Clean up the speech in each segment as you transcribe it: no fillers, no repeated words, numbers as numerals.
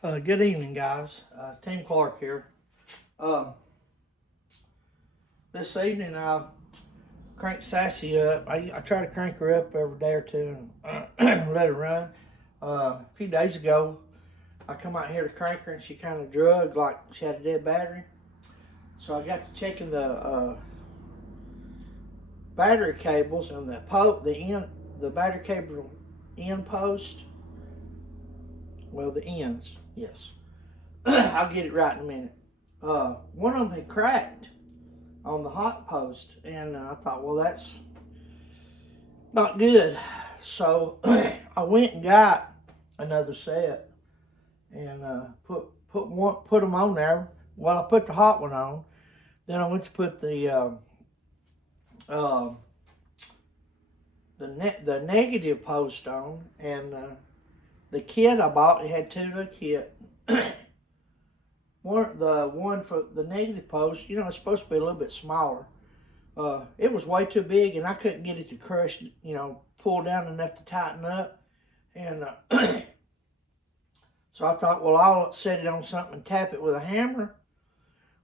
Good evening, guys. Tim Clark here. Um, this evening, I cranked Sassy up. I try to crank her up every day or two and let her run. A few days ago, I come out here to crank her and she kind of drug like she had a dead battery. So I got to checking the battery cables and the battery cable end post. Well, the ends, yes. I'll get it right in a minute. One of them had cracked on the hot post, and I thought, well, that's not good. So I went and got another set and put them on there. Well, I put the hot one on. Then I went to put the negative post on, and the kit I bought, it had two in the kit. The one for the negative post, it's supposed to be a little bit smaller. It was way too big, and I couldn't get it to crush, pull down enough to tighten up. And so I thought, well, I'll set it on something and tap it with a hammer.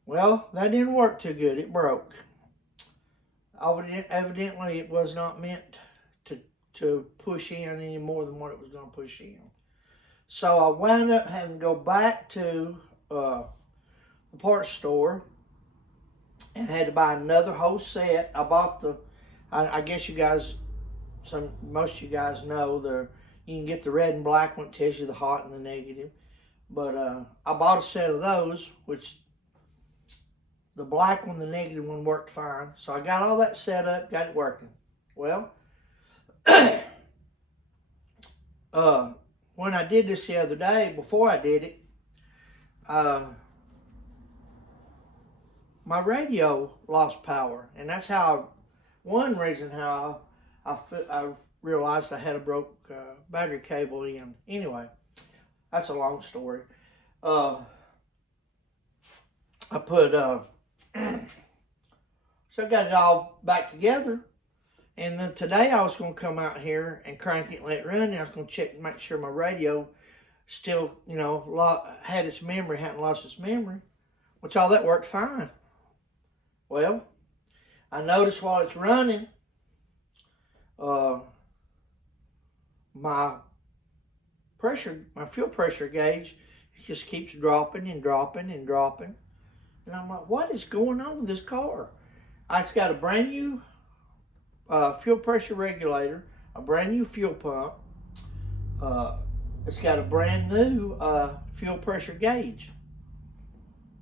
Well, that didn't work too good. It broke. Evidently, it was not meant to push in any more than what it was going to push in. So I wound up having to go back to the parts store and had to buy another whole set. I bought I guess most of you guys know, you can get the red and black one that tells you the hot and the negative. But I bought a set of those, which the black one, the negative one worked fine. So I got all that set up, got it working. Well, when I did this the other day, before I did it, my radio lost power, and that's one reason how I realized I had a broke battery cable in. Anyway, that's a long story. I put so I got it all back together, and then today I was going to come out here and crank it and let it run, and I was going to check and make sure my radio still, had its memory, hadn't lost its memory, which all that worked fine. Well, I noticed while it's running, my fuel pressure gauge just keeps dropping and dropping and dropping. And I'm like, what is going on with this car? It's got a brand new fuel pressure regulator, a brand new fuel pump. It's got a brand new fuel pressure gauge.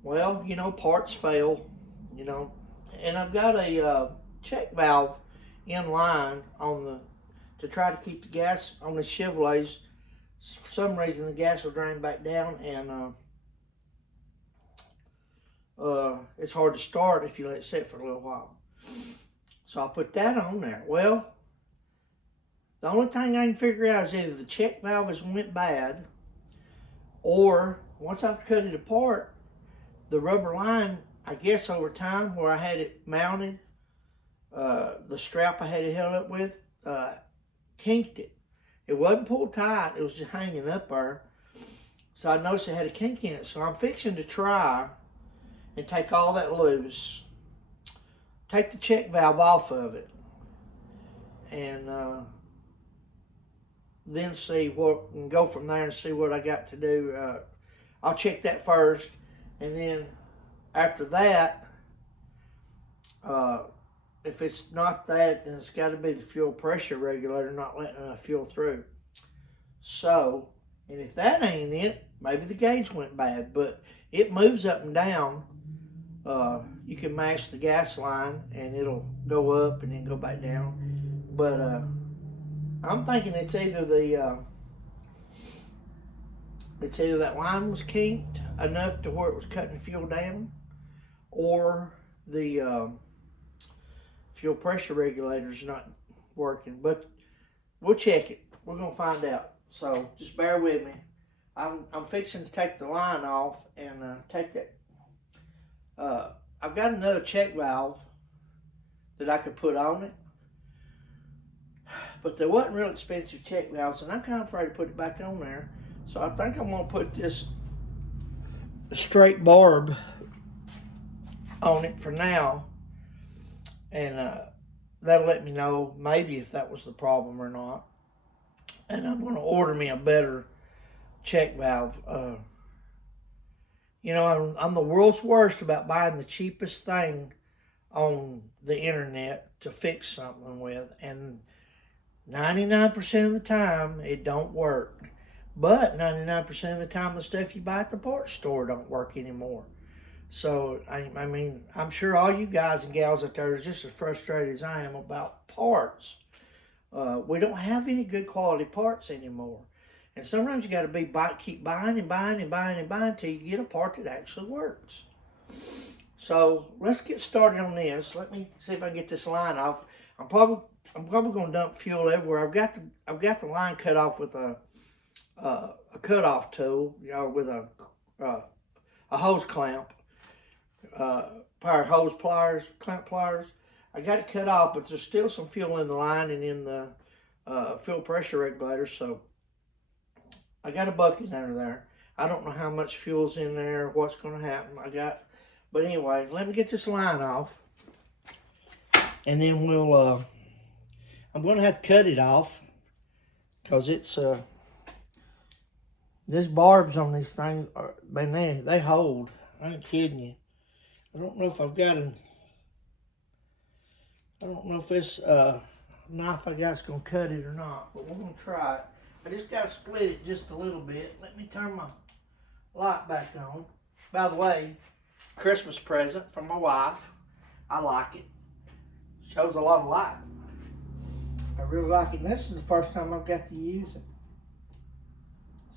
Well, parts fail, and I've got a check valve in line to try to keep the gas on the Chevrolets. For some reason, the gas will drain back down, and it's hard to start if you let it sit for a little while. So I put that on there. Well, the only thing I can figure out is either the check valve has went bad, or once I've cut it apart, the rubber line, I guess over time where I had it mounted, the strap I had it held up with, kinked it. It wasn't pulled tight, it was just hanging up there. So I noticed it had a kink in it. So I'm fixing to try and take all that loose, take the check valve off of it, and then and go from there and see what I got to do. I'll check that first, and then after that, if it's not that, then it's got to be the fuel pressure regulator not letting enough fuel through. So, and if that ain't it, maybe the gauge went bad, but it moves up and down. You can mash the gas line and it'll go up and then go back down. But I'm thinking it's either that line was kinked enough to where it was cutting fuel down, or the fuel pressure regulator's not working. But we'll check it. We're gonna find out. So just bear with me. I'm fixing to take the line off and take that. I've got another check valve that I could put on it, but there wasn't real expensive check valves, and I'm kind of afraid to put it back on there. So I think I'm gonna put this a straight barb on it for now, and that'll let me know maybe if that was the problem or not. And I'm going to order me a better check valve. You know, I'm the world's worst about buying the cheapest thing on the internet to fix something with, and 99% of the time it don't work. But 99% of the time the stuff you buy at the parts store don't work anymore. So, I mean, I'm sure all you guys and gals out there are just as frustrated as I am about parts. We don't have any good quality parts anymore. And sometimes you got to keep buying and buying and buying and buying until you get a part that actually works. So let's get started on this. Let me see if I can get this line off. I'm probably going to dump fuel everywhere. I've got the line cut off with a cutoff tool, you know, with a hose clamp, pair of hose pliers, clamp pliers. I got it cut off, but there's still some fuel in the line and in the fuel pressure regulator. So I got a bucket under there. I don't know how much fuel's in there, what's going to happen. But anyway, let me get this line off, and then I'm going to have to cut it off, because it's, this barbs on these things, man, they hold. I ain't kidding you. I don't know if this knife I got's going to cut it or not, but we're going to try it. I just got to split it just a little bit. Let me turn my light back on. By the way, Christmas present from my wife. I like it. Shows a lot of light. I really like it. And this is the first time I've got to use it.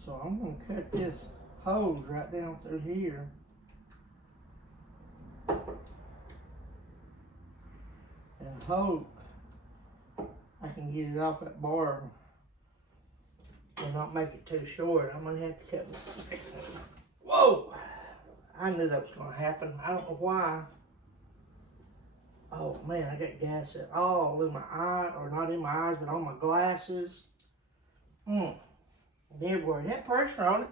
So I'm going to cut this hose right down through here. And hope I can get it off that barb and not make it too short. I'm going to have to cut it. Whoa! I knew that was going to happen. I don't know why. Oh man, I got gas all in my eye, or not in my eyes, but on my glasses. And everywhere. It had pressure on it.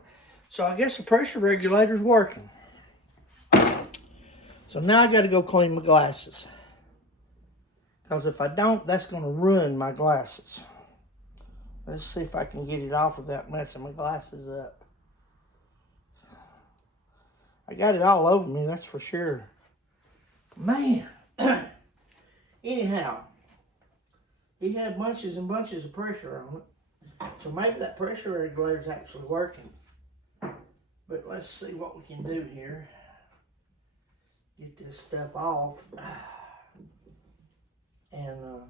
So I guess the pressure regulator's working. So now I got to go clean my glasses. Because if I don't, that's going to ruin my glasses. Let's see if I can get it off without messing my glasses up. I got it all over me, that's for sure. Man. Anyhow, he had bunches and bunches of pressure on it. So maybe that pressure regulator is actually working. But let's see what we can do here. Get this stuff off. And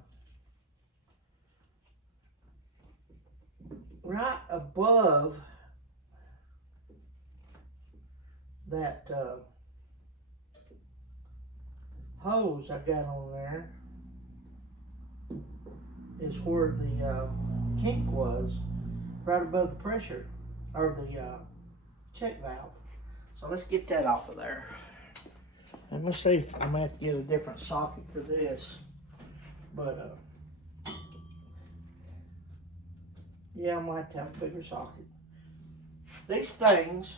right above that hose I got on there is where the kink was, right above the pressure, or the check valve. So let's get that off of there. Let me see if I'm going to have to get a different socket for this. But, yeah, I might have a bigger socket. These things,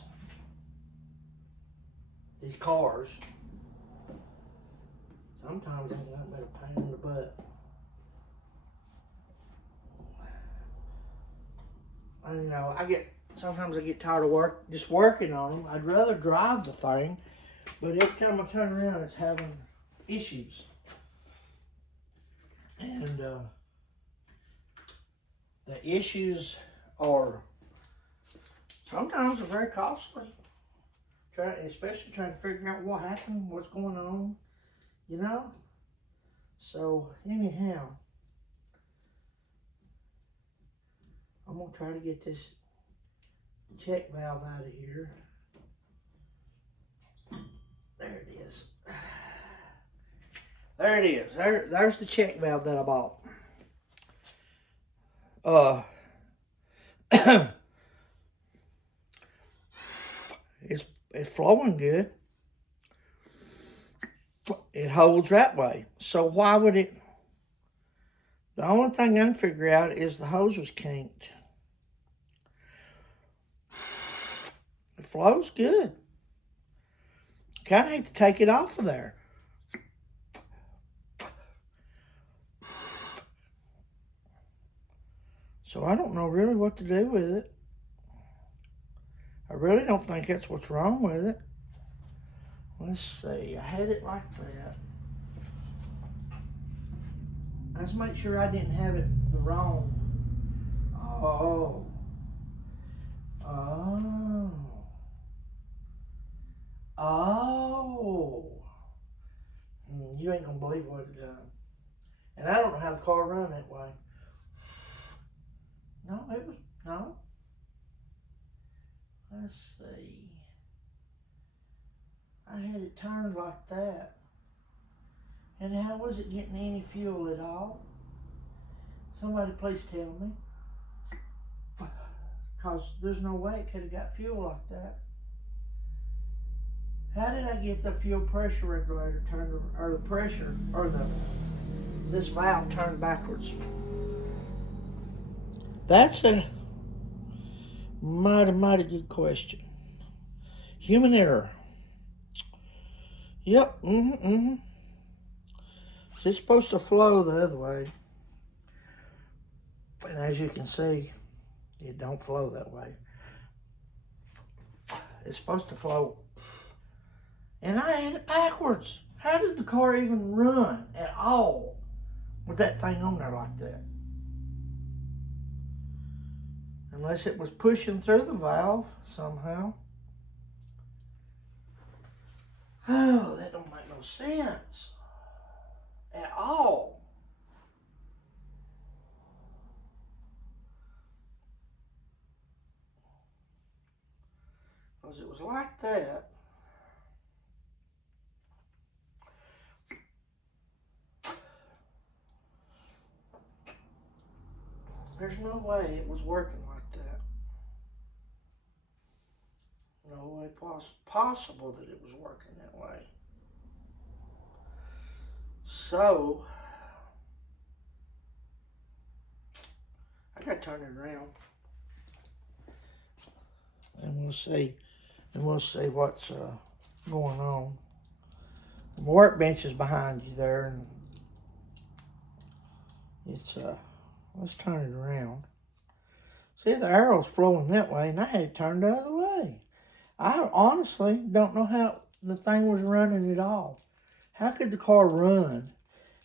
these cars, sometimes ain't nothing but a pain in the butt. I know, sometimes I get tired of just working on them. I'd rather drive the thing, but every time I turn around, it's having issues. And the issues are sometimes very costly. Especially trying to figure out what happened, what's going on, you know? So, anyhow, I'm going to try to get this check valve out of here. There it is. There it is. There's the check valve that I bought. It's flowing good. It holds that way. So why would it? The only thing I can figure out is the hose was kinked. It flows good. kind of hate to take it off of there. So I don't know really what to do with it. I really don't think that's what's wrong with it. Let's see. I had it like that. Let's make sure I didn't have it the wrong. Oh. Oh. Oh. You ain't gonna believe what it done. And I don't know how the car run that way. No, it was, no. Let's see. I had it turned like that. And how was it getting any fuel at all? Somebody please tell me. Because there's no way it could have got fuel like that. How did I get the fuel pressure regulator turned, or the pressure, or this valve turned backwards? That's a mighty good question. Human error. Yep, So it's supposed to flow the other way. And as you can see, it don't flow that way. It's supposed to flow. And I had it backwards. How did the car even run at all with that thing on there like that? Unless it was pushing through the valve somehow. Oh, that don't make no sense at all. Because it was like that. There's no way it was working like that. No way possible that it was working that way. So, I gotta turn it around. And we'll see. And we'll see what's going on. The workbench is behind you there, and it's let's turn it around. See, the arrow's flowing that way, and I had it turned the other way. I honestly don't know how the thing was running at all. How could the car run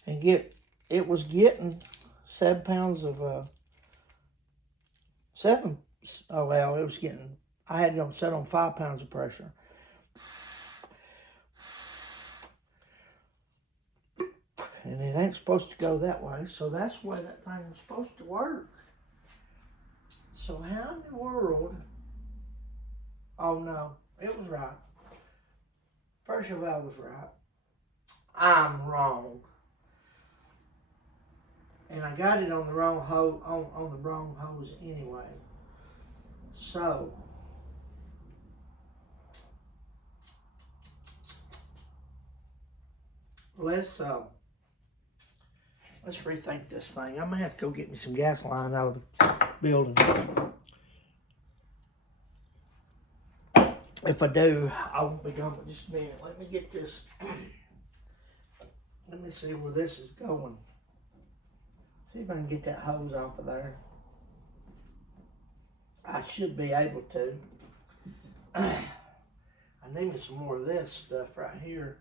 and get? It was getting 7 pounds of Oh well, it was getting. I had it set on 5 pounds of pressure. And it ain't supposed to go that way, so that's the way that thing was supposed to work. So how in the world? Oh no, it was right. Pressure valve was right. I'm wrong. And I got it on the wrong hose, on the wrong hose anyway. So let's rethink this thing. I'm gonna have to go get me some gas line out of the building. If I do, I won't be gone but just a minute. Let me get this. Let me see where this is going. See if I can get that hose off of there. I should be able to. I need some more of this stuff right here.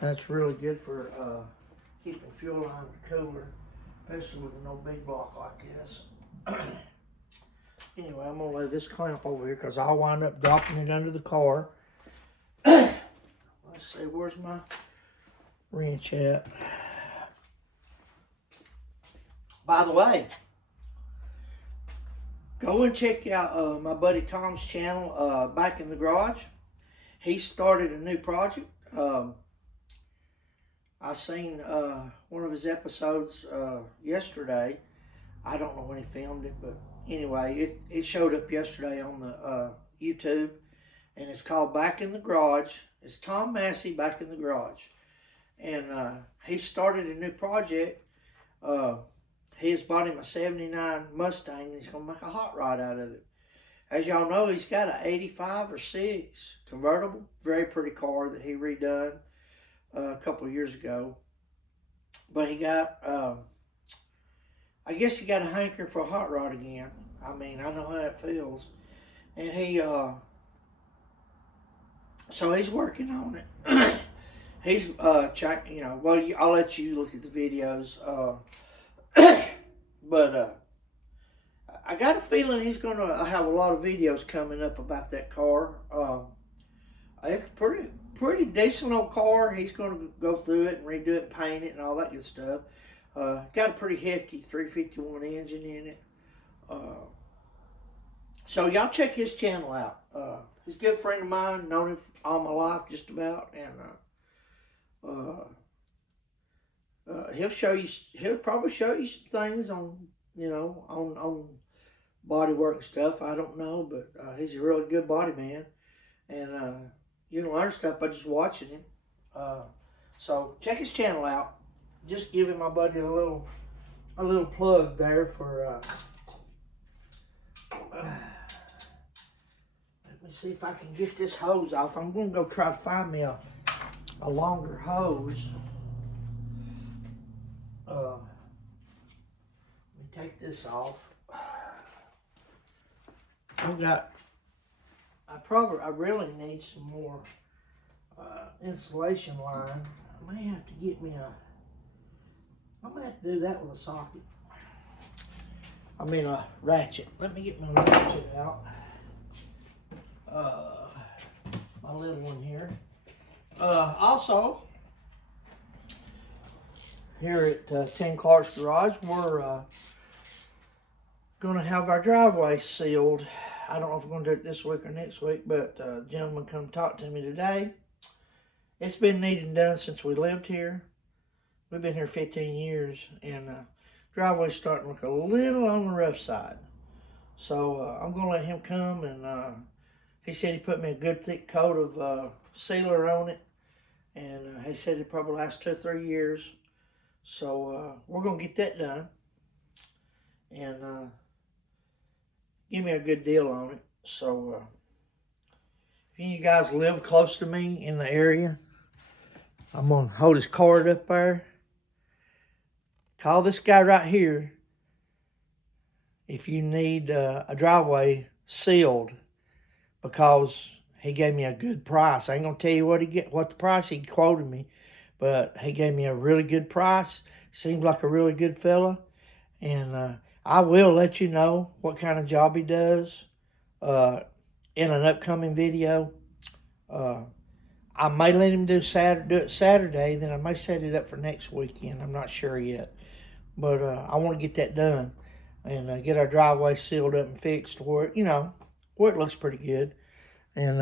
That's really good for keeping fuel on the cooler, especially with an old big block like this. Anyway, I'm gonna lay this clamp over here because I'll wind up dropping it under the car. Let's see, where's my wrench at? By the way, go and check out my buddy Tom's channel, Back in the Garage. He started a new project. I seen one of his episodes yesterday. I don't know when he filmed it, but anyway, it showed up yesterday on the YouTube, and it's called Back in the Garage. It's Tom Massey, Back in the Garage, and he started a new project. He has bought him a '79 Mustang, and he's gonna make a hot rod out of it. As y'all know, he's got an 85 or 6 convertible. Very pretty car that he redone a couple of years ago. But he got, I guess he got a hankering for a hot rod again. I mean, I know how it feels. And he, so he's working on it. He's, well, I'll let you look at the videos. But I got a feeling he's going to have a lot of videos coming up about that car. It's a pretty decent old car. He's going to go through it and redo it and paint it and all that good stuff. Got a pretty hefty 351 engine in it. So y'all check his channel out. He's a good friend of mine. Known him all my life just about. And he'll probably show you some things on, on body work and stuff. I don't know, but he's a really good body man. And you can learn stuff by just watching him. So check his channel out. Just giving my buddy a little plug there for let me see if I can get this hose off. I'm gonna go try to find me a longer hose. Let me take this off. I really need some more insulation line. I may have to get me I'm gonna have to do that with a socket. I mean a ratchet. Let me get my ratchet out. My little one here. Also, here at 10 Clark's Garage, we're gonna have our driveway sealed. I don't know if we're gonna do it this week or next week, but a gentleman come talk to me today. It's been needed and done since we lived here. We've been here 15 years, and driveway's starting to look a little on the rough side. So I'm gonna let him come, and he said he put me a good thick coat of sealer on it, and he said it probably lasts 2 or 3 years. So we're gonna get that done, and give me a good deal on it. So if any of you guys live close to me in the area, I'm gonna hold his card up there. Call this guy right here if you need a driveway sealed, because he gave me a good price. I ain't gonna tell you what the price he quoted me, but he gave me a really good price. Seems like a really good fella, and I will let you know what kind of job he does in an upcoming video. I may let him do it Saturday, then I may set it up for next weekend. I'm not sure yet. But I want to get that done and get our driveway sealed up and fixed where it looks pretty good. And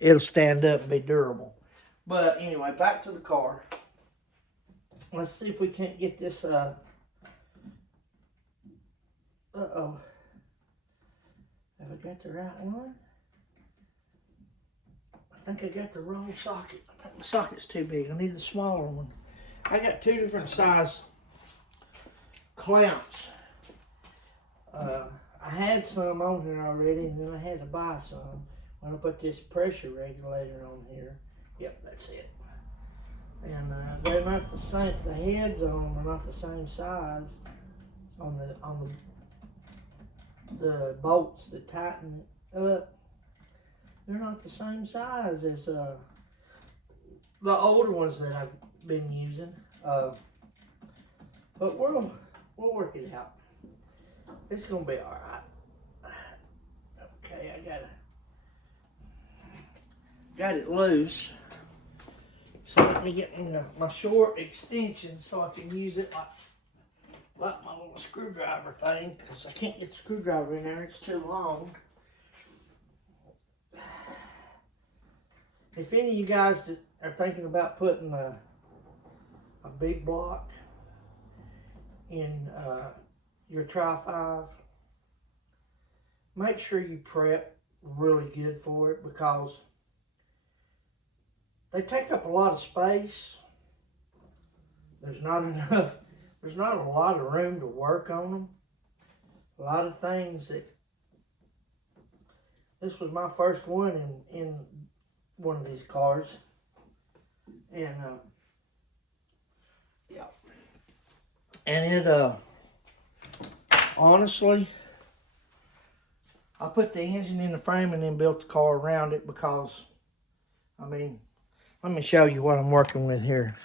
it'll stand up and be durable. But anyway, back to the car. Let's see if we can't get this, uh-oh. Have I got the right one? I think I got the wrong socket. I think my socket's too big. I need the smaller one. I got 2 different size clamps. I had some on here already, and then I had to buy some. When I put this pressure regulator on here, yep, that's it. And they're not the same. The heads on them are not the same size on the bolts that tighten it up. They're not the same size as the older ones that I've been using. But we'll work it out. It's gonna be all right. Okay, I got it loose. So let me get my short extension so I can use it like my little screwdriver thing, because I can't get the screwdriver in there, it's too long. If any of you guys that are thinking about putting a big block in your Tri-5, make sure you prep really good for it, because they take up a lot of space. There's not a lot of room to work on them. A lot of things that This was my first one in one of these cars. And, yeah. And it, honestly, I put the engine in the frame and then built the car around it because, I mean, let me show you what I'm working with here.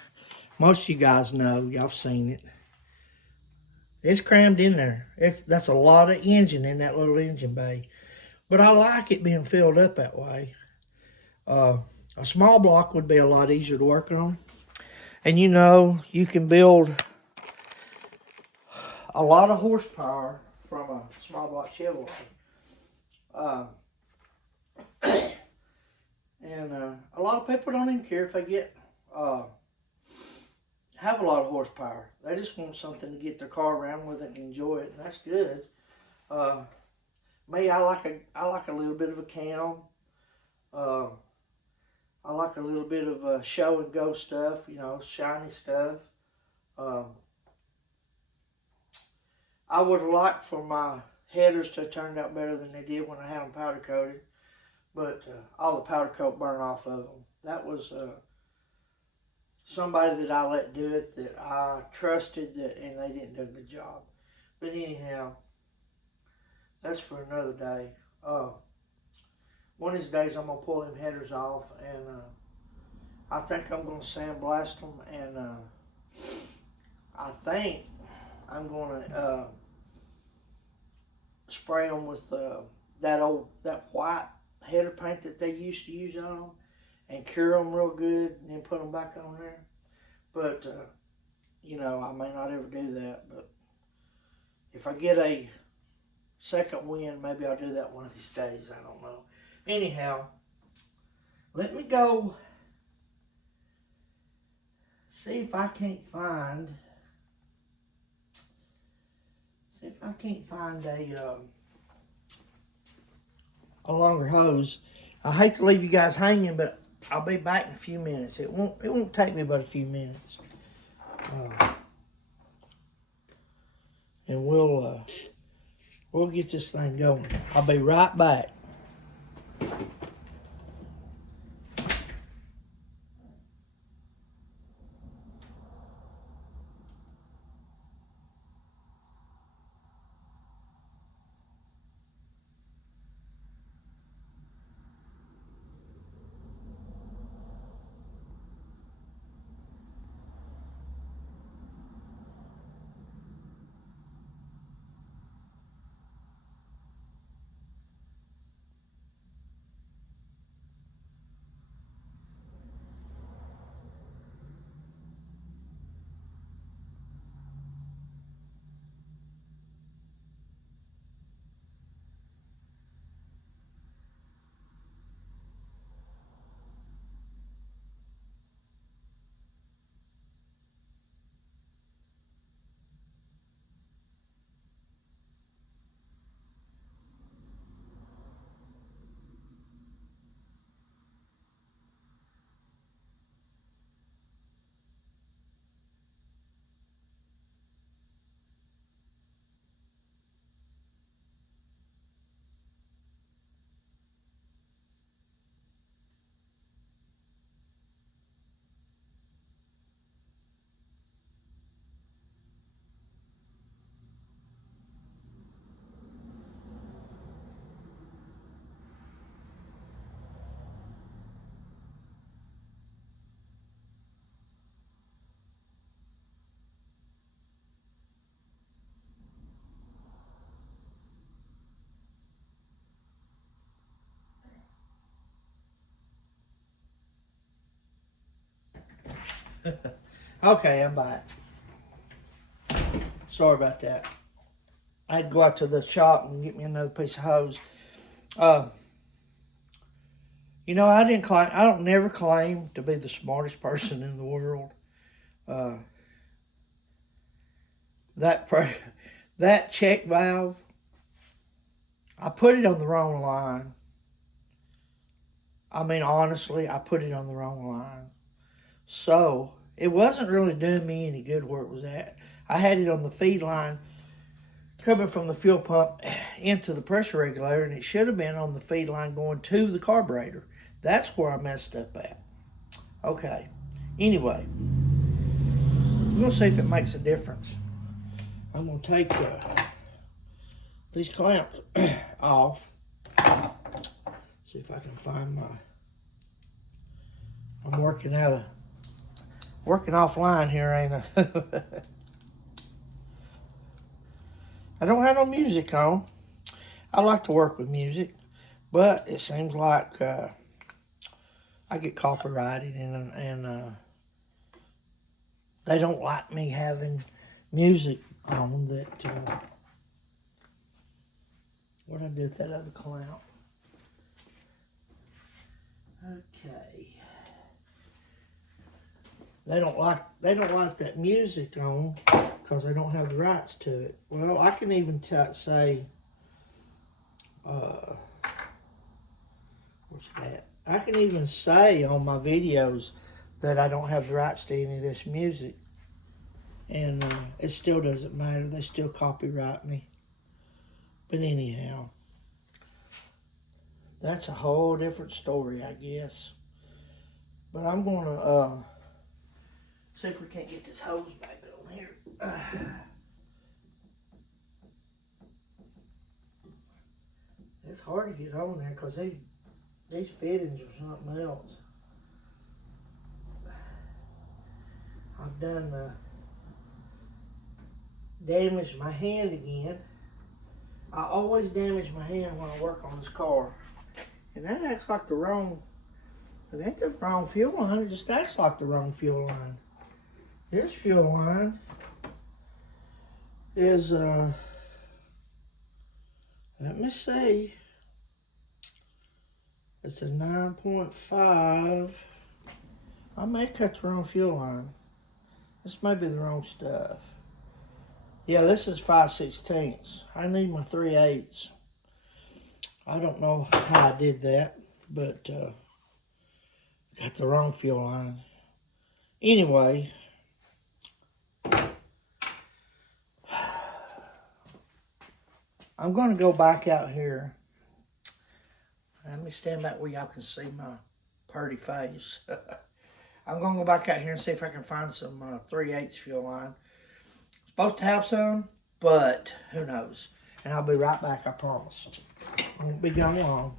Most of you guys know, y'all seen it. It's crammed in there. That's a lot of engine in that little engine bay. But I like it being filled up that way. A small block would be a lot easier to work on. And you know, you can build a lot of horsepower from a small block Chevrolet. And a lot of people don't even care if they have a lot of horsepower. They just want something to get their car around where they can enjoy it, and that's good. Me, I like a little bit of a cam. I like a little bit of show and go stuff, you know, shiny stuff. I would have liked for my headers to have turned out better than they did when I had them powder coated, but all the powder coat burned off of them. That was somebody that I let do it that I trusted, and they didn't do a good job. But anyhow, that's for another day. One of these days I'm going to pull them headers off, and I think I'm going to sandblast them, and I think I'm going to spray them with that white header paint that they used to use on them, and cure them real good, and then put them back on there. But, you know, I may not ever do that, but if I get a second win, maybe I'll do that one of these days. I don't know. Anyhow, let me go see if I can't find a longer hose. I hate to leave you guys hanging, but I'll be back in a few minutes. It won't take me but a few minutes. And we'll get this thing going. I'll be right back. Okay, I'm back. Sorry about that. I had to go out to the shop and get me another piece of hose. You know, I don't never claim to be the smartest person in the world. That check valve, I put it on the wrong line. I mean, honestly, I put it on the wrong line. So, it wasn't really doing me any good where it was at. I had it on the feed line coming from the fuel pump into the pressure regulator, and it should have been on the feed line going to the carburetor. That's where I messed up at. Okay. Anyway, we're going to see if it makes a difference. I'm going to take these clamps off. See if I can find my... I'm working offline here, ain't I? I don't have no music on. I like to work with music, but it seems like I get copyrighted and they don't like me having music on that. What did I do with that other clamp? Okay. They don't like that music on because they don't have the rights to it. Well, I can even say, what's that? I can even say on my videos that I don't have the rights to any of this music, and it still doesn't matter. They still copyright me. But anyhow, that's a whole different story, I guess. But I'm gonna see if we can't get this hose back on here. It's hard to get on there because these fittings are something else. I've done damaged my hand again. I always damage my hand when I work on this car. And that acts like the wrong, it ain't the wrong fuel line, it just acts like the wrong fuel line. This fuel line is, let me see. It's a 9.5. I may cut the wrong fuel line. This may be the wrong stuff. Yeah, this is 5/16. I need my 3/8. I don't know how I did that, but got the wrong fuel line. Anyway, I'm going to go back out here. Let me stand back where y'all can see my pretty face. I'm going to go back out here and see if I can find some 3/8 fuel line. Supposed to have some, but who knows. And I'll be right back, I promise. I won't be gone long.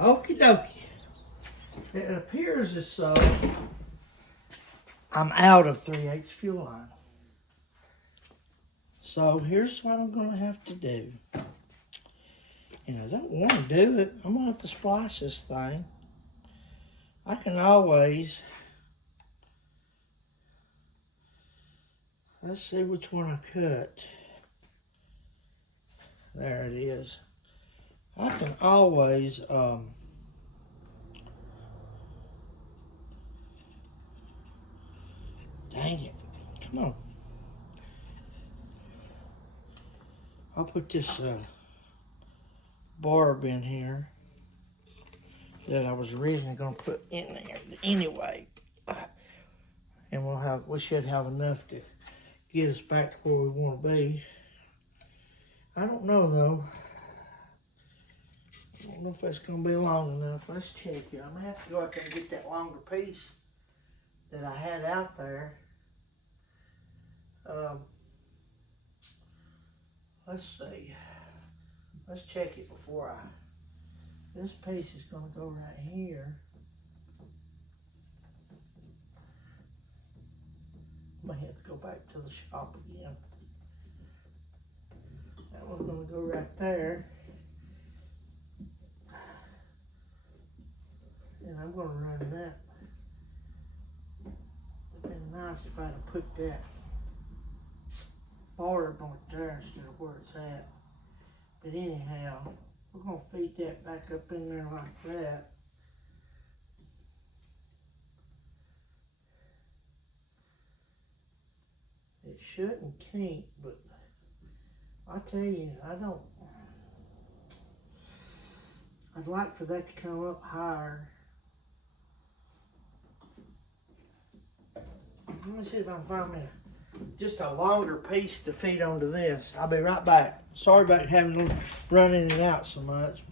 Okie dokie. It appears as though I'm out of 3/8 fuel line. So here's what I'm going to have to do. And I don't want to do it. I'm going to have to splice this thing. I can always... Let's see which one I cut. There it is. I can always... Dang it. Come on. I'll put this barb in here that I was originally going to put in there anyway. And we should have enough to get us back to where we want to be. I don't know though. I don't know if that's going to be long enough. Let's check it. I'm going to have to go out there and get that longer piece that I had out there. Let's see. Let's check it before this piece is going to go right here. I might have to go back to the shop again. That one's going to go right there. And I'm going to run that. It'd been nice if I'd have put that barb on there instead of where it's at. But anyhow, we're going to feed that back up in there like that. It shouldn't kink, but I tell you, I'd like for that to come up higher. Let me see if I can find me just a longer piece to feed onto this. I'll be right back. Sorry about having to run in and out so much.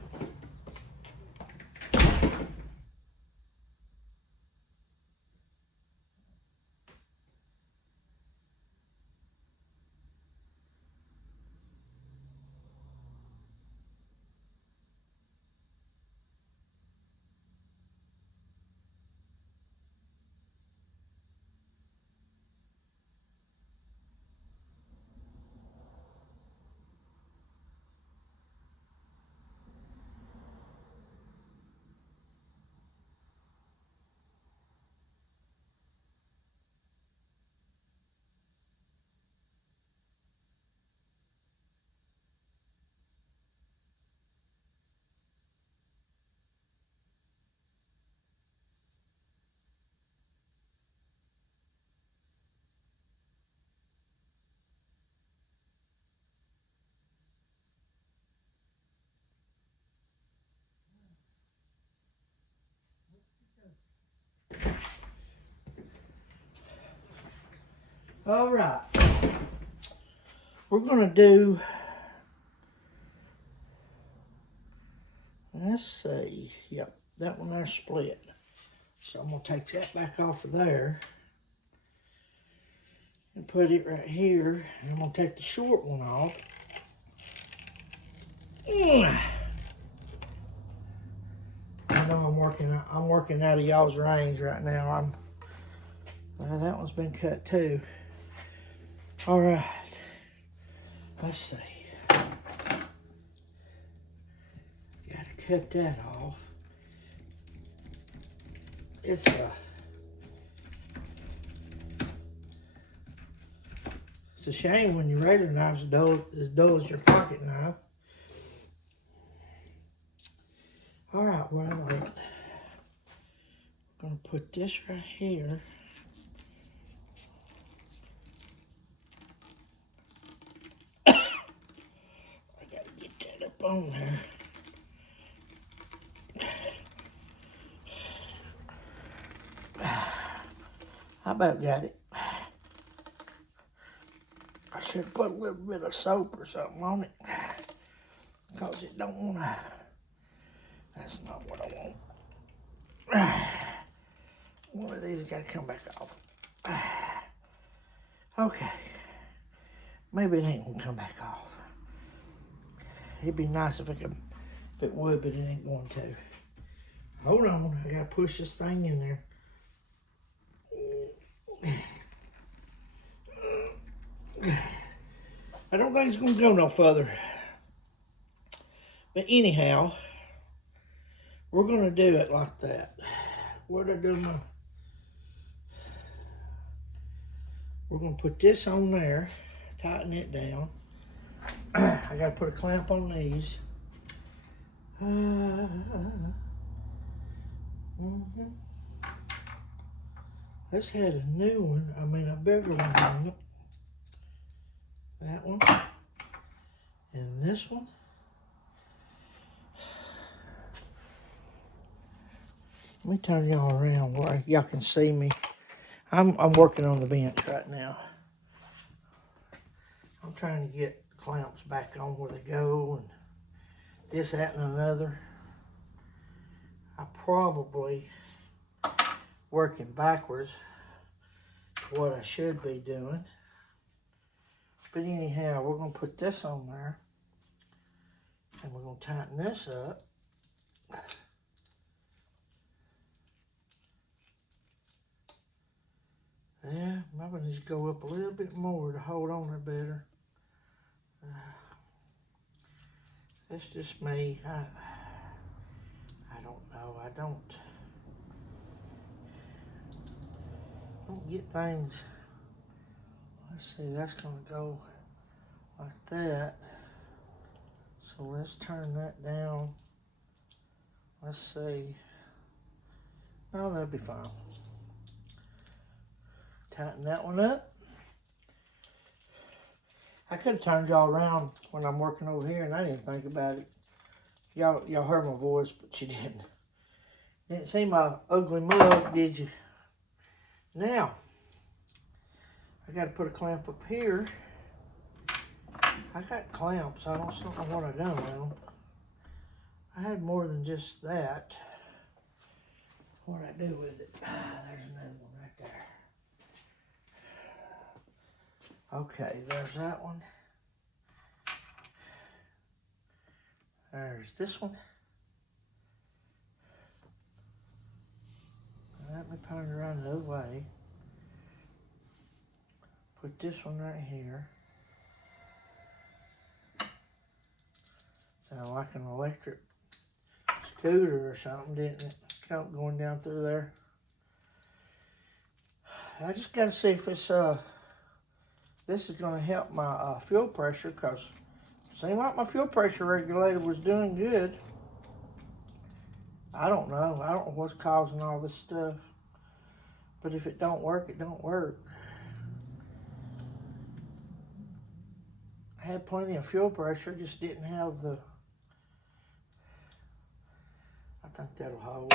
All right. We're going to do, let's see, yep, that one there split. So I'm going to take that back off of there and put it right here. And I'm going to take the short one off. I know I'm working out of y'all's range right now. Well, that one's been cut too. All right, let's see. Gotta cut that off. It's a shame when your regular knife's as dull as your pocket knife. All right, well, I'm gonna put this right here. On there. I about got it. I should put a little bit of soap or something on it because it don't want to. That's not what I want. One of these got to come back off. Okay. Maybe it ain't going to come back off. It'd be nice if it would, but it ain't going to. Hold on, I gotta push this thing in there. I don't think it's gonna go no further. But anyhow, we're gonna do it like that. Where'd I do my... We're gonna put this on there, tighten it down. I gotta put a clamp on these. This had a new one, I mean a bigger one on it. That one. And this one. Let me turn y'all around where y'all can see me. I'm working on the bench right now. I'm trying to get clamps back on where they go and this, that, and another. I probably working backwards to what I should be doing. But anyhow, we're gonna put this on there and we're gonna tighten this up. Yeah, maybe needs to go up a little bit more to hold on there better. That's just me. I don't know. I don't get things. Let's see, that's gonna go like that. So let's turn that down. Let's see. No, that'll be fine. Tighten that one up. I could have turned y'all around when I'm working over here and I didn't think about it. Y'all heard my voice, but you didn't. Didn't see my ugly mug, did you? Now, I got to put a clamp up here. I got clamps. I don't know what I done with them. I had more than just that. What did I do with it? There's another one right there. Okay, there's that one. There's this one. Let me turn it around the other way. Put this one right here. Sound like an electric scooter or something, didn't it? Going down through there. I just got to see if it's this is going to help my fuel pressure, because it seemed like my fuel pressure regulator was doing good. I don't know. I don't know what's causing all this stuff. But if it don't work, it don't work. I had plenty of fuel pressure, just didn't have the... I think that'll hold.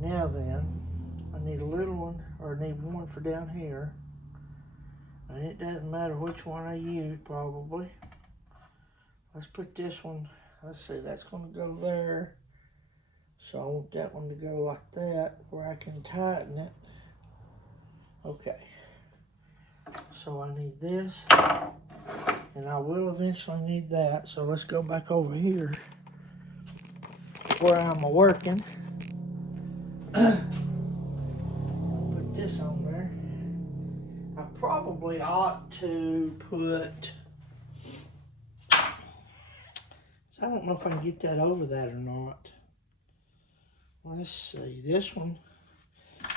Now then, I need a little one, or I need one for down here. And it doesn't matter which one I use, probably. Let's put this one, let's see, that's gonna go there. So I want that one to go like that, where I can tighten it. Okay. So I need this, and I will eventually need that. So let's go back over here where I'm working. Put this on there. I probably ought to put, so I don't know if I can get that over that or not. Let's see, this one.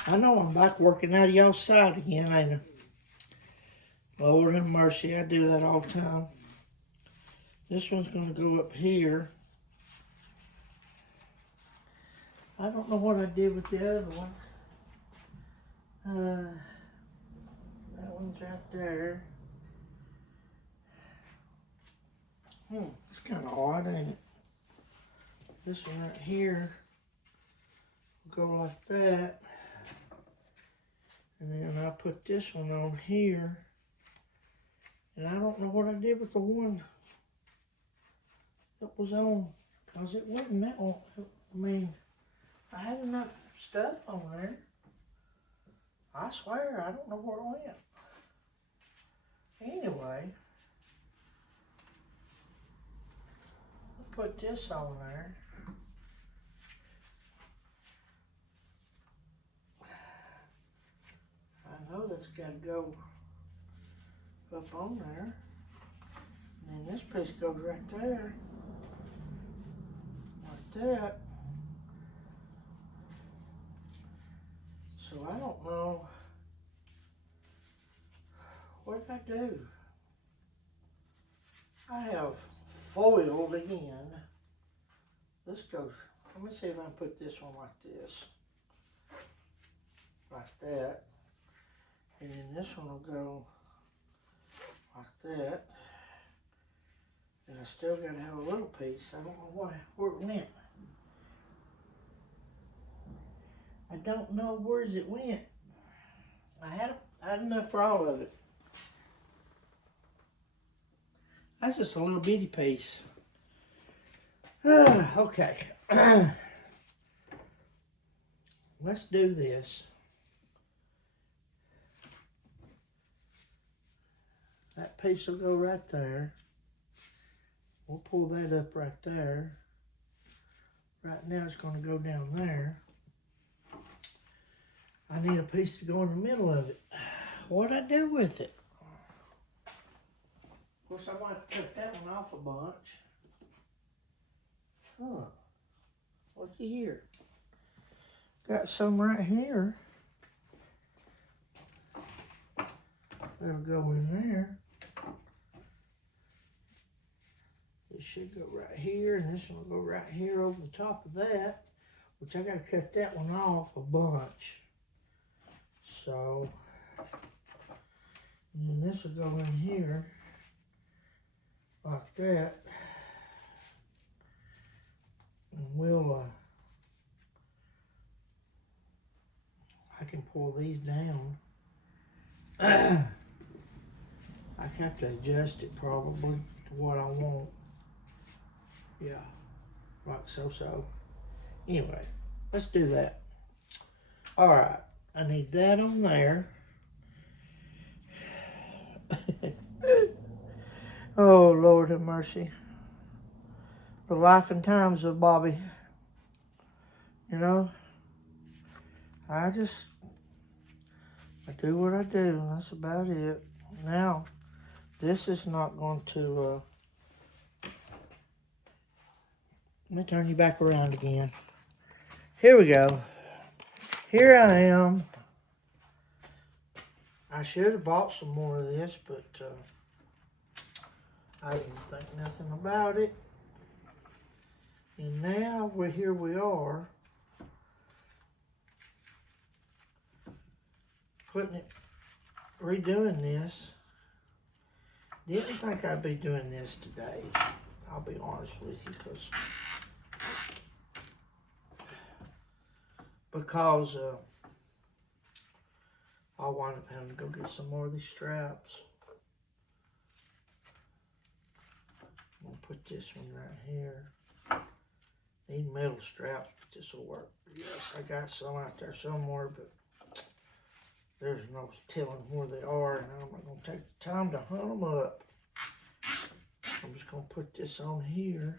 I know I'm back working out of y'all's side again, ain't I? Lord have mercy, I do that all the time. This one's gonna go up here. I don't know what I did with the other one. That one's right there. It's kind of odd, ain't it? This one right here will go like that. And then I put this one on here. And I don't know what I did with the one that was on, because it wasn't that one. I mean, I had enough stuff on there. I swear, I don't know where it went. Anyway, I'll put this on there. that's got to go up on there. And then this piece goes right there. Like that. So I don't know. What did I do? I have foiled again. This goes, let me see if I can put this one like this. Like that. And then this one will go like that. And I still got to have a little piece. I don't know where it went. I don't know where it went. I had enough for all of it. That's just a little bitty piece. Okay. Let's do this. That piece will go right there. We'll pull that up right there. Right now it's going to go down there. I need a piece to go in the middle of it. What'd I do with it? Of course, I might cut that one off a bunch. Huh. What's here? Got some right here. That'll go in there. This should go right here, and this one will go right here over the top of that, which I got to cut that one off a bunch. So, and then this will go in here like that. And we'll, I can pull these down. I have to adjust it probably to what I want. Yeah, like so. Anyway, let's do that. All right, I need that on there. Oh, Lord have mercy. The life and times of Bobby. You know, I do what I do, and that's about it. Now, this is not going to, let me turn you back around again. Here we go. Here I am. I should have bought some more of this, but I didn't think nothing about it. And now here we are. Redoing this. Didn't think I'd be doing this today. I'll be honest with you, because I'll wind up having to go get some more of these straps. I'm gonna put this one right here. Need metal straps, but this will work. Yes, I got some out there somewhere, but there's no telling where they are, and I'm not gonna take the time to hunt them up. I'm just gonna put this on here,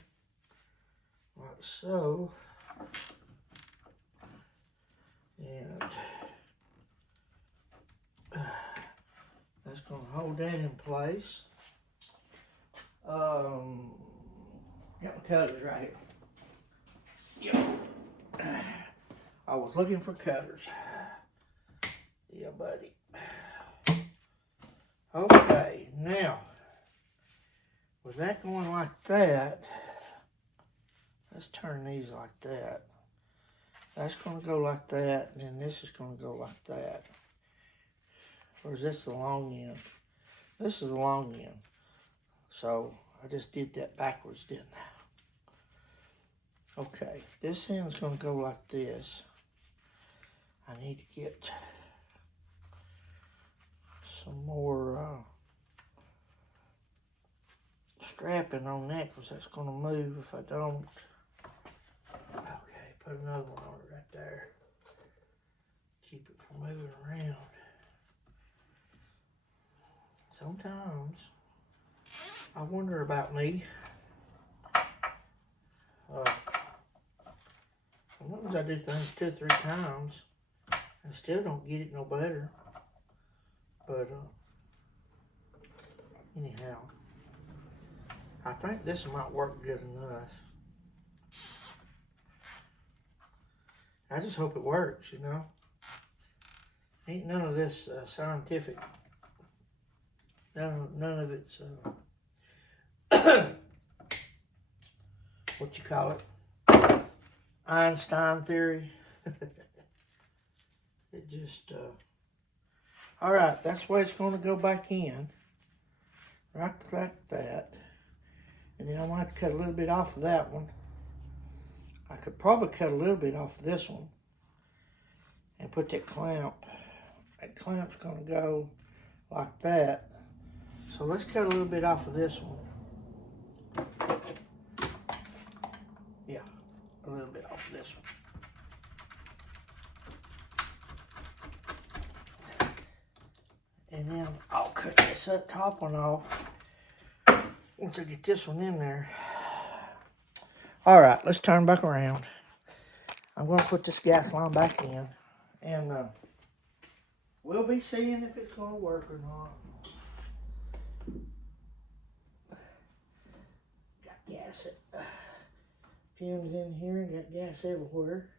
like so. And that's gonna hold that in place. Got my cutters right here. Yep. I was looking for cutters. Yeah, buddy. Okay, now, with that going like that, let's turn these like that. That's going to go like that, and then this is going to go like that. Or is this the long end? This is the long end. So, I just did that backwards, didn't I? Okay, this end's going to go like this. I need to get some more strapping on that, because that's going to move if I don't. Okay, put another one on it right there. Keep it from moving around. Sometimes I wonder about me. Sometimes I do things 2 or 3 times and still don't get it no better. But anyhow, I think this might work good enough. I just hope it works, you know. Ain't none of this scientific. None of it's what you call it, Einstein theory. It just all right. That's why it's going to go back in, right like that. And then I might have to cut a little bit off of that one. I could probably cut a little bit off of this one and put that clamp. That clamp's going to go like that. So let's cut a little bit off of this one. Yeah, a little bit off of this one. And then I'll cut this up top one off once I get this one in there. All right, let's turn back around. I'm going to put this gas line back in, and we'll be seeing if it's going to work or not. Got gas, fumes in here, and got gas everywhere.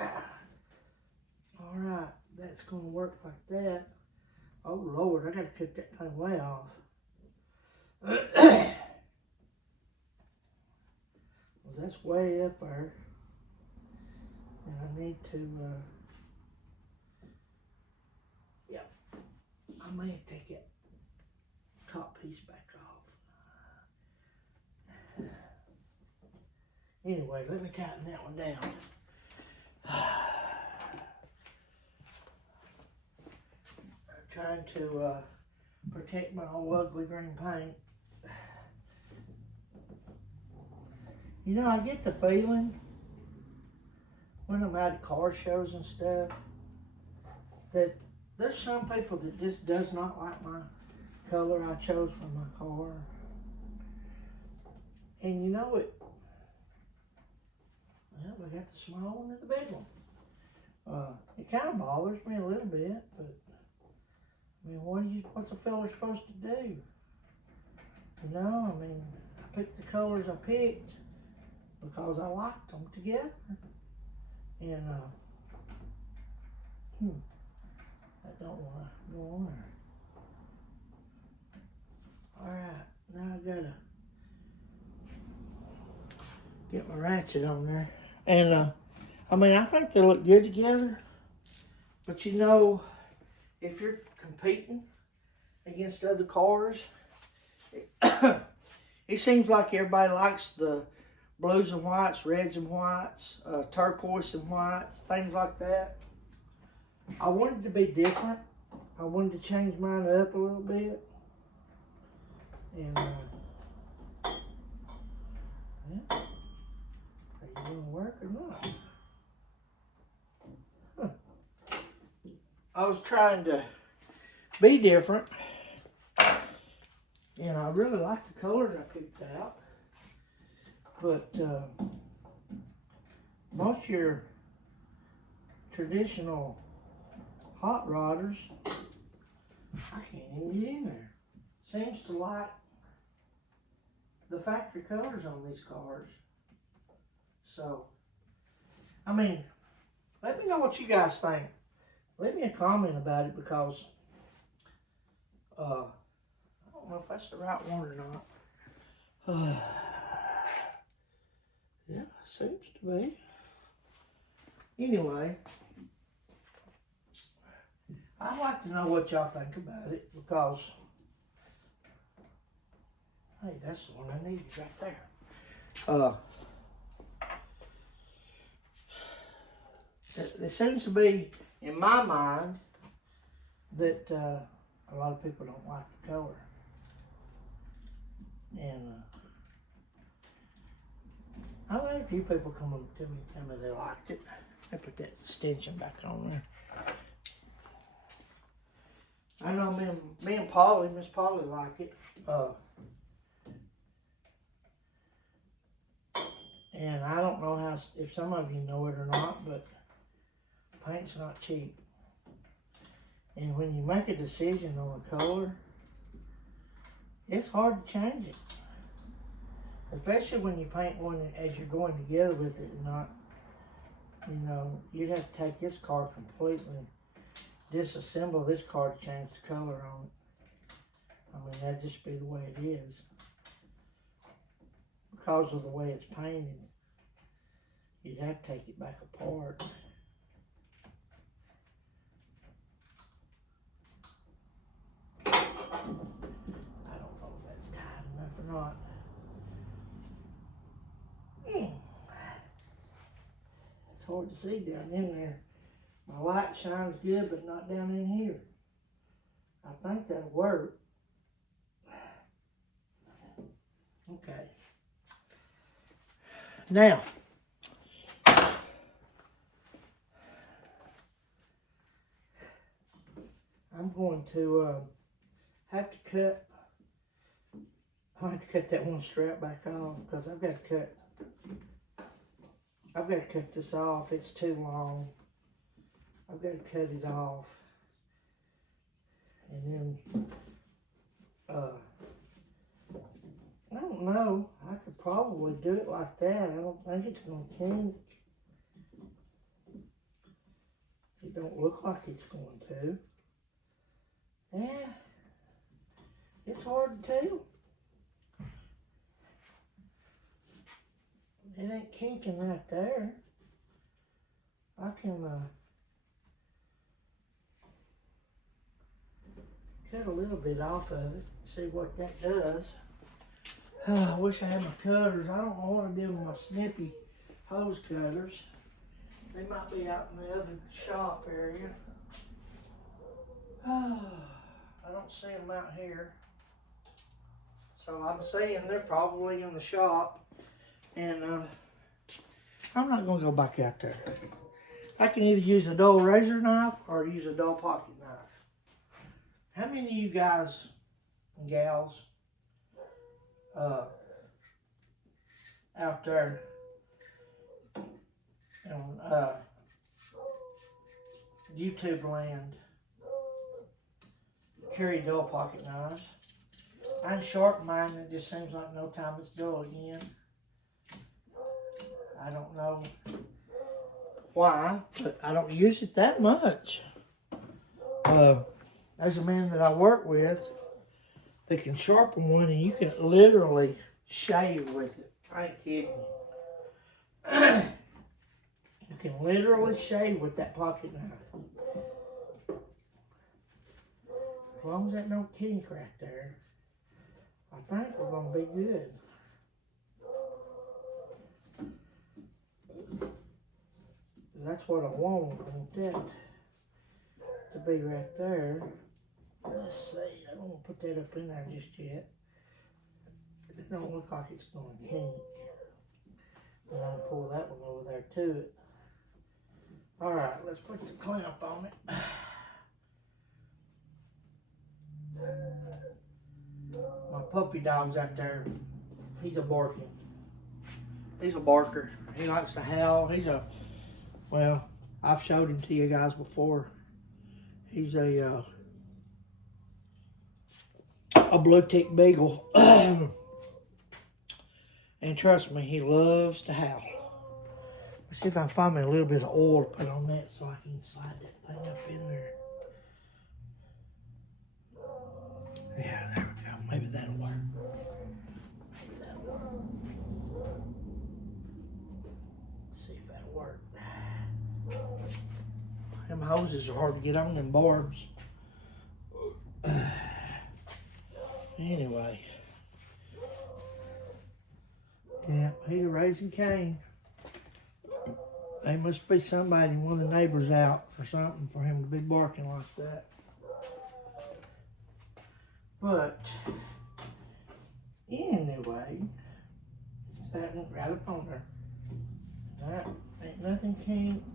All right, that's going to work like that. Oh Lord, I got to cut that thing way off. Well, that's way up there, and I need to, yeah, I may take that top piece back off. Anyway, let me tighten that one down. I'm trying to protect my old ugly green paint. You know, I get the feeling when I'm at car shows and stuff that there's some people that just does not like my color I chose for my car. And you know it. Well, we got the small one and the big one. It kind of bothers me a little bit, but I mean, what's a fella supposed to do? You know, I mean, I picked the colors I picked because I liked them together. And I don't want to go on there. All right, now I gotta get my ratchet on there. And I mean, I think they look good together. But you know, if you're competing against other cars, it seems like everybody likes the blues and whites, reds and whites, turquoise and whites, things like that. I wanted to be different. I wanted to change mine up a little bit. And yeah. Are you going to work or not? Huh. I was trying to be different. And I really like the colors I picked out. But most of your traditional hot rodders, I can't even get in there. Seems to like the factory colors on these cars. So, I mean, let me know what you guys think. Leave me a comment about it because I don't know if that's the right one or not. Yeah, seems to be. Anyway, I'd like to know what y'all think about it because, hey, that's the one I needed right there. It seems to be, in my mind, that a lot of people don't like the color. And I had a few people come up to me and tell me they liked it. I put that extension back on there. I know me and Polly, Miss Polly, like it. And I don't know if some of you know it or not, but paint's not cheap. And when you make a decision on a color, it's hard to change it. Especially when you paint one as you're going together with it and not, you know, you'd have to take this car completely, disassemble this car to change the color on it. I mean, that'd just be the way it is. Because of the way it's painted, you'd have to take it back apart. I don't know if that's tight enough or not. It's hard to see down in there. My light shines good, but not down in here. I think that'll work. Okay. Now, I'm going to have to cut. I have to cut that one strap back off because I've got to cut this off. It's too long. I've got to cut it off, and then I don't know. I could probably do it like that. I don't think it's going to kink. It don't look like it's going to. Yeah, it's hard to tell. It ain't kinking right there. I can cut a little bit off of it, see what that does. I wish I had my cutters. I don't know what I did with my snippy hose cutters. They might be out in the other shop area. I don't see them out here. So I'm saying they're probably in the shop. And I'm not going to go back out there. I can either use a dull razor knife or use a dull pocket knife. How many of you guys and gals out there on YouTube land carry dull pocket knives? I sharpen mine, it just seems like no time it's dull again. I don't know why, but I don't use it that much. There's a man that I work with that can sharpen one and you can literally shave with it. I ain't kidding. You can literally shave with that pocket knife. As long as that don't kink right there, I think we're going to be good. That's what I want. I want that to be right there. Let's see. I don't want to put that up in there just yet. It don't look like it's going to kink. And I'll pull that one over there to it. Alright, let's put the clamp on it. My puppy dog's out there. He's a barking. He's a barker. He likes to howl. Well, I've showed him to you guys before. He's a blue tick beagle. And trust me, he loves to howl. Let's see if I can find me a little bit of oil to put on that so I can slide that thing up in there. Yeah, there we go. Maybe that'll work. Maybe that'll work. Let's see if that'll work. Them hoses are hard to get on them barbs. Anyway. Yeah, he's a Raising Cane. There must be somebody, one of the neighbors out for something for him to be barking like that. But, anyway, that went right up on there. That ain't nothing kinked.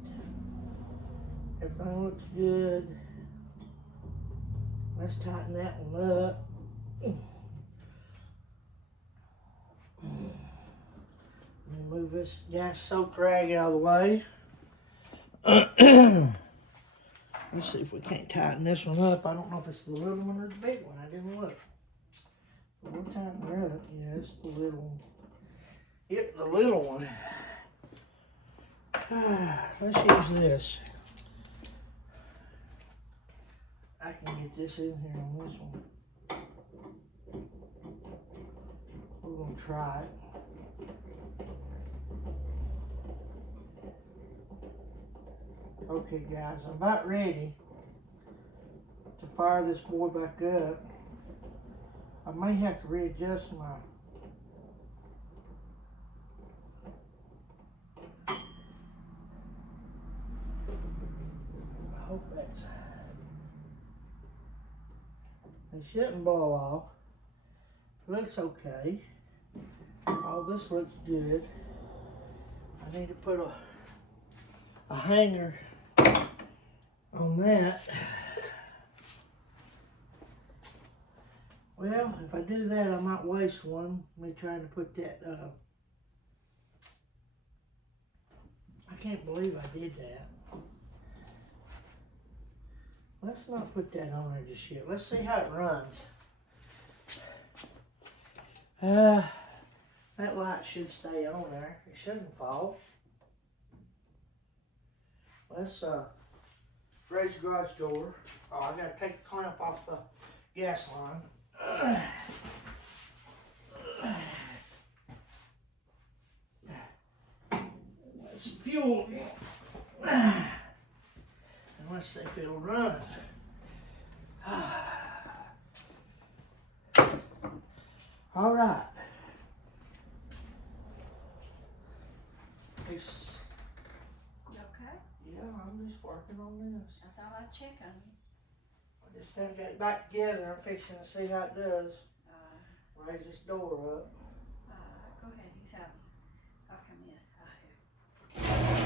Everything looks good. Let's tighten that one up. Let me move this gas soaked rag out of the way. Let's see if we can't tighten this one up. I don't know if it's the little one or the big one. I didn't look. But we'll tighten her up. Yeah, it's the little one. It's the little one. Let's use this. I can get this in here on this one. We're gonna try it. Okay guys, I'm about ready to fire this boy back up. I may have to readjust my I hope that's it shouldn't blow off. Looks okay. All this looks good. I need to put a hanger on that. Well, if I do that, I might waste one. Me trying to put that, I can't believe I did that. Let's not put that on there just yet. Let's see how it runs. That light should stay on there. It shouldn't fall. Let's raise the garage door. Oh, I gotta take the clamp off the gas line. Let's fuel it. And let's see if it'll run. All right. It's, Okay. yeah, I'm just working on this. I thought I'd check on you. I just haven't got it back together. I'm fixing to see how it does. Raise this door up. Go ahead. He's out. I'll come in. I'll hear.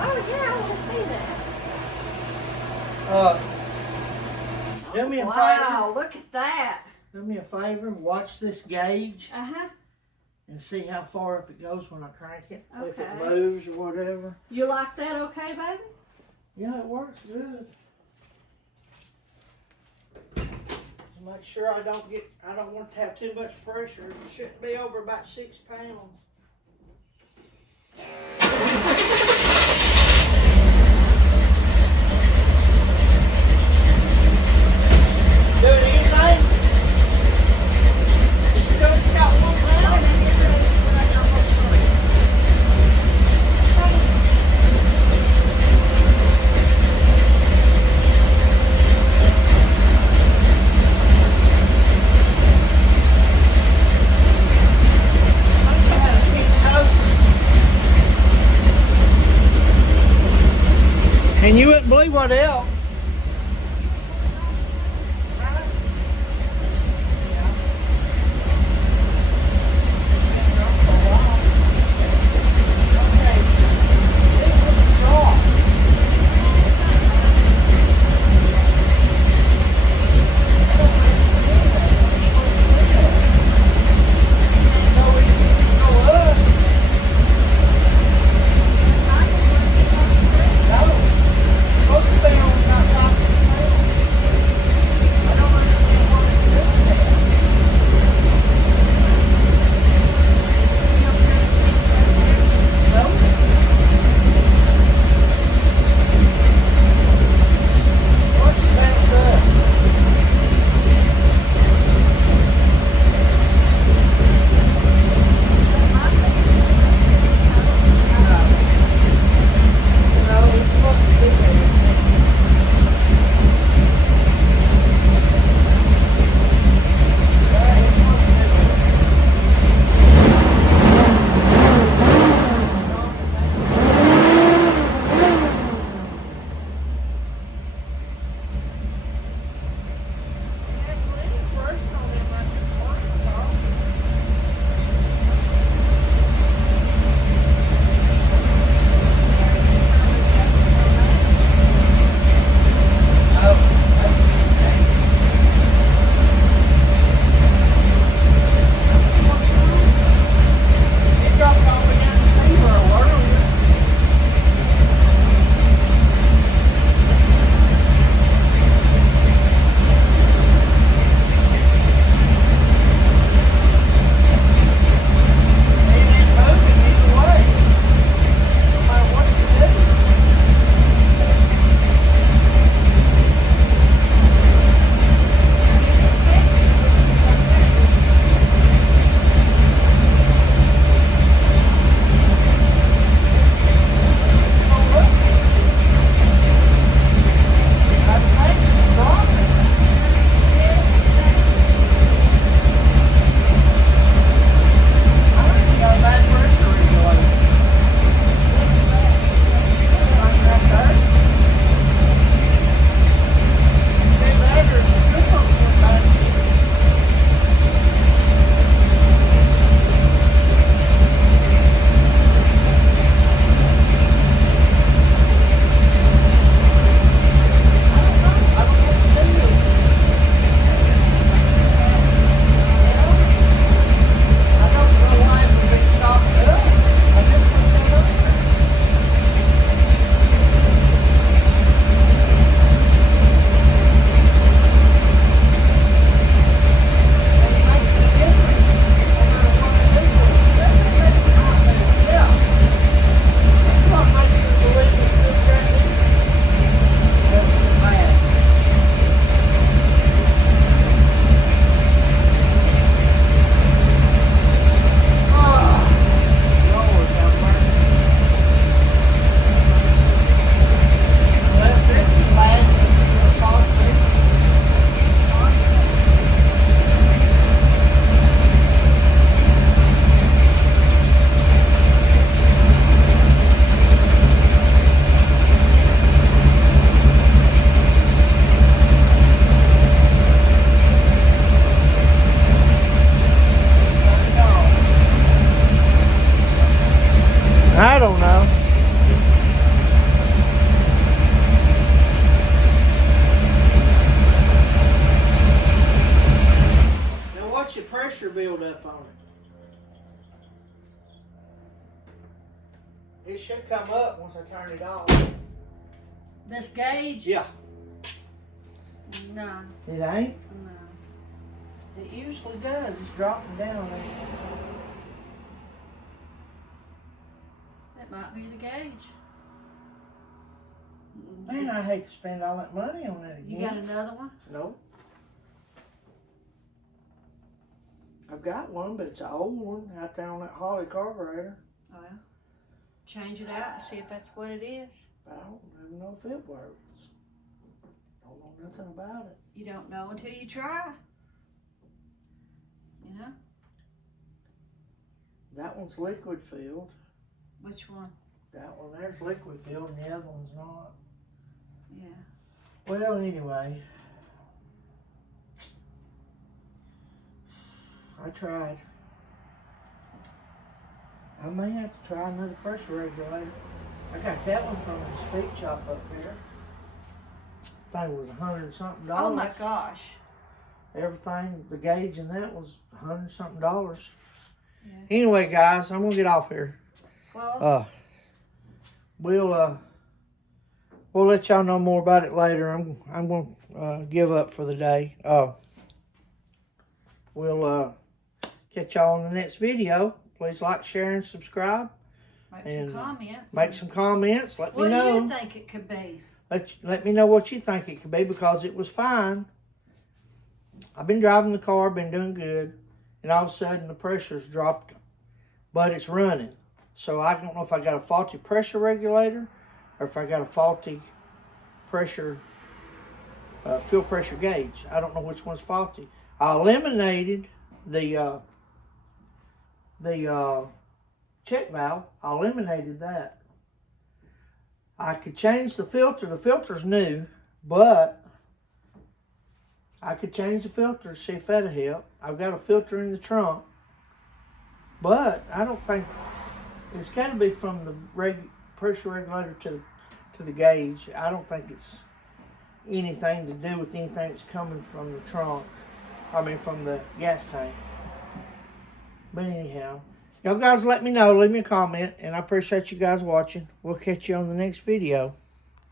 Oh yeah, I want to see that. Do me a favor. Wow, look at that. Do me a favor. Watch this gauge Uh-huh. and see how far up it goes when I crank it. If it Okay. moves or whatever. You like that okay, baby? Yeah, it works good. Make sure I don't want it to have too much pressure. It shouldn't be over about 6 pounds. Doing anything? Still got one pound? build up on it. It should come up once I turn it off. This gauge? Yeah. No, It ain't? no. It usually does. It's dropping down there. That might be the gauge. Man, I hate to spend all that money on that again. You got another one? No. I've got one, but it's an old one out there on that Holly carburetor. Well, change it out and see if that's what it is. I don't even know if it works. Don't know nothing about it. You don't know until you try. You know? That one's liquid filled. Which one? That one there's liquid filled and the other one's not. Yeah. Well, anyway. I tried. I may have to try another pressure regulator. I got that one from the speed shop up there. Thing was $100 something. Oh my gosh. Everything, the gauge and that was $100 something. Yeah. Anyway, guys, I'm gonna get off here. Well, We'll let y'all know more about it later. I'm gonna give up for the day. We'll catch y'all in the next video. Please like, share, and subscribe. make and, some comments. Make some comments. Let me What do know. you think it could be? Let me know what you think it could be, because it was fine. I've been driving the car, been doing good, and all of a sudden the pressure's dropped, but it's running. So I don't know if I got a faulty pressure regulator or if I got a faulty pressure, fuel pressure gauge. I don't know which one's faulty. I eliminated the check valve. I eliminated that. I could change the filter. The filter's new, but I could change the filter to see if that'll help. I've got a filter in the trunk, but I don't think it's got to be from the pressure regulator to the gauge. I don't think it's anything to do with anything that's coming from the trunk. I mean, from the gas tank. But anyhow, y'all guys let me know. Leave me a comment, and I appreciate you guys watching. We'll catch you on the next video.